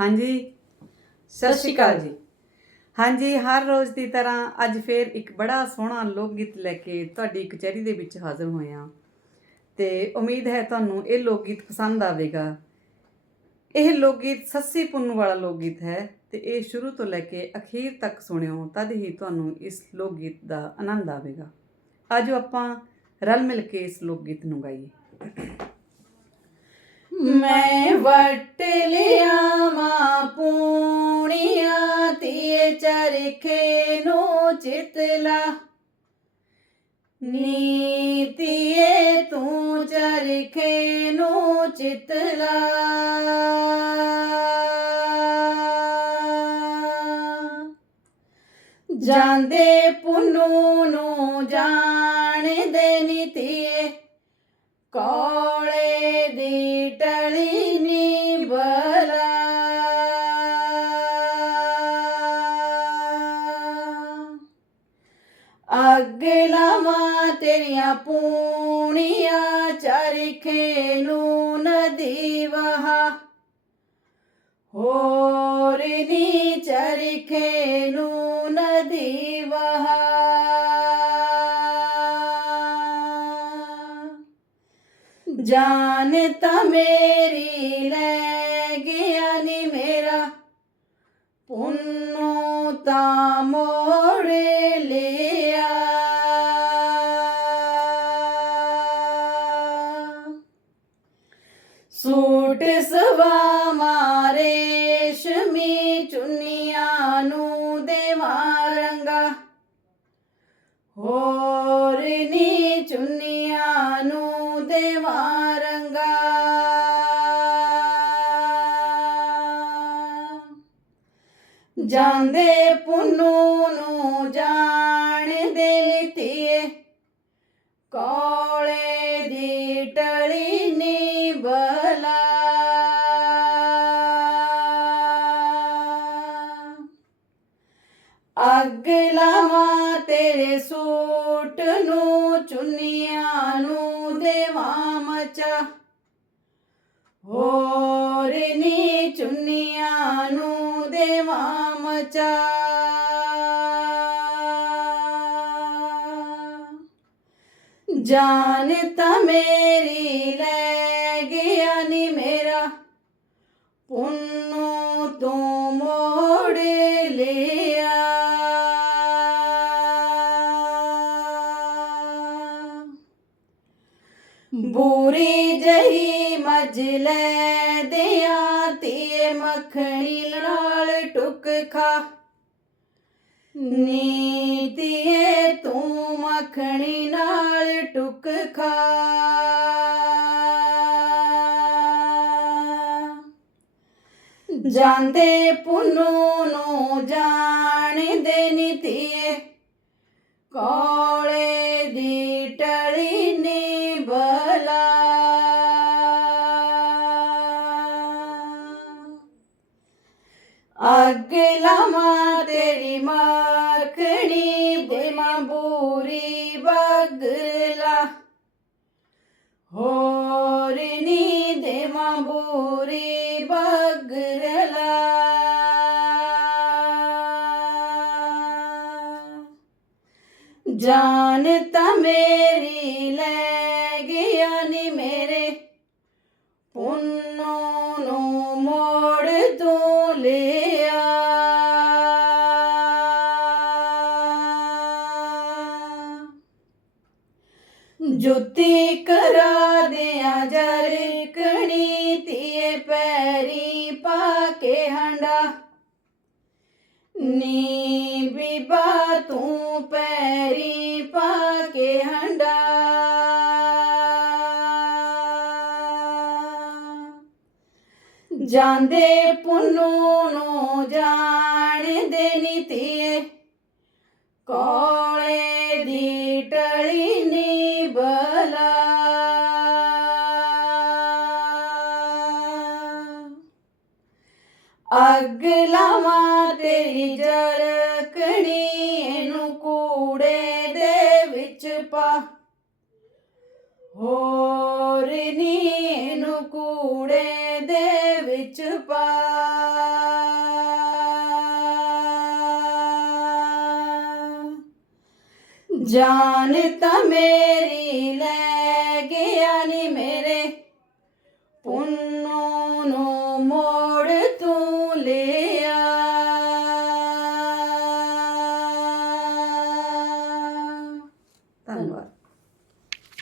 ਹਾਂਜੀ। ਸਤਿ ਸ਼੍ਰੀ ਅਕਾਲ ਜੀ। ਹਾਂਜੀ, ਹਰ ਰੋਜ਼ ਦੀ ਤਰ੍ਹਾਂ ਅੱਜ ਫੇਰ ਇੱਕ ਬੜਾ ਸੋਹਣਾ ਲੋਕ ਗੀਤ ਲੈ ਕੇ ਤੁਹਾਡੀ ਕਚਹਿਰੀ ਦੇ ਵਿੱਚ ਹਾਜ਼ਰ ਹੋਏ ਹਾਂ। ਤੇ ਉਮੀਦ ਹੈ ਤੁਹਾਨੂੰ ਇਹ ਲੋਕ ਗੀਤ ਪਸੰਦ ਆਵੇਗਾ। ਇਹ ਲੋਕ ਗੀਤ ਸੱਸੀ ਪੁੰਨ ਵਾਲਾ ਲੋਕ ਗੀਤ ਹੈ ਤੇ ਇਹ ਸ਼ੁਰੂ ਤੋਂ ਲੈ ਕੇ ਅਖੀਰ ਤੱਕ ਸੁਣਿਓ, ਤਦ ਹੀ ਤੁਹਾਨੂੰ ਇਸ ਲੋਕ ਗੀਤ ਦਾ ਆਨੰਦ ਆਵੇਗਾ। ਆਜੋ ਆਪਾਂ ਰਲ ਮਿਲ ਕੇ ਇਸ ਲੋਕ ਗੀਤ ਨੂੰ ਗਾਈਏ। ਮੈਂ ਵਟ ਲਿਆਵਾਂ ਨੂੰ ਚਿਤਲਾ ਨੀਤੀਏ ਤੂੰ ਚਰਖੇ ਨੂੰ ਚਿਤਲਾ। ਜਾਂਦੇ ਪੁੰਨੂ ਨੂੰ ਜਾਣਦੇ ਨੀਤੀਏ। ਕੋਲੇ ਦੀ ਟਲੀ ਨੀ ਲਾਵਾਂ ਤੇਰੀਆਂ ਪੂਣੀਆਂ ਚਰਖੇ ਨੂੰ ਨਦੀ ਵਹਾ ਹੋਰ ਨੀ ਚਰਖੇ ਨੂੰ ਨਦੀ ਵਹਾ ਜਾਨ ਤਾਂ ਮੇਰੀ ਲੈ ਸੂਟ ਸਵਾ ਮਾਰੇ, ਸ਼ਮੀ ਚੁੰਨੀਆਂ ਨੂੰ ਦੇਵਾਂ ਰੰਗਾ। ਹੋਰ ਨੀ ਚੁੰਨੀਆਂ ਨੂੰ ਦੇਵਾਂ ਰੰਗਾ। ਜਾਂਦੇ ਪੁੰਨੂ ਨੂੰ ਜਾਣਦੇ ਲਿਤੀਏ ਕੋਲੇ ਤੇਰੇ ਸੂਟ ਨੂੰ ਚੁੰਨੀਆਂ ਨੂੰ ਦੇਵਾਂ ਮਚਾ। ਹੋਰ ਨੀ ਚੁੰਨੀਆਂ ਨੂੰ ਦੇਵਾਂ ਮਚਾ। ਜਾਨ ਤਾਂ ਮੇਰੀ ਲੈ ਗਿਆ ਨੀ ਮੇਰਾ। ਪੁੰਨੂ ਬੂਰੀ ਜਹੀ ਮਜਲੇ ਦਿਆਂ ਤੇ ਮੱਖਣੀ ਨਾਲ ਟੁਕ ਖਾ। ਨੀਤੀਏ ਤੂੰ ਮੱਖਣੀ ਨਾਲ ਟੁਕ ਖਾ। ਜਾਂਦੇ ਪੁੰਨੂ ਨੂੰ ਜਾਣਦੇ ਨੀਤੀਏ ਕੋ ਤੇਰੀ ਮੱਖਣੀ ਦੇਵਾਂ ਬੂਰੀ ਬਗਲਾ ਹੋਰ ਨੀ ਦੇਵਾਂ ਬੂਰੀ ਬਗਲਾ ਜਾਨ ਜੁੱਤੀ ਕਰਾ ਦਿਆਂ ਜਰਕਣੀ ਤੀਏ ਪੈਰੀ ਪਾ ਕੇ ਹੰਡਾ। ਨੀ ਬੀਬਾ ਤੂੰ ਪੈਰੀ ਪਾ ਕੇ ਹੰਡਾ। ਜਾਂਦੇ ਪੁੰਨੂ ਨੂੰ ਜਾਣਦੇ ਨੀ ਤੀਏ ਕੋਲੇ ਦੀ ਅੱਗ ਲਾਵਾਂ ਤੇਰੀ ਜਰਕਣੀ ਨੂੰ ਕੂੜੇ ਦੇ ਵਿੱਚ ਪਾ। ਹੋਰ ਨੀ ਨੂੰ ਕੂੜੇ ਦੇ ਵਿੱਚ ਪਾ। ਜਾਨ ਤਾਂ ਮੇਰੀ ਲੈ ਗਿਆ ਨੀ ਮੇਰੇ, ਪੁੰਨੂ ਨੂੰ ਮੋੜ ਤੂੰ escolher.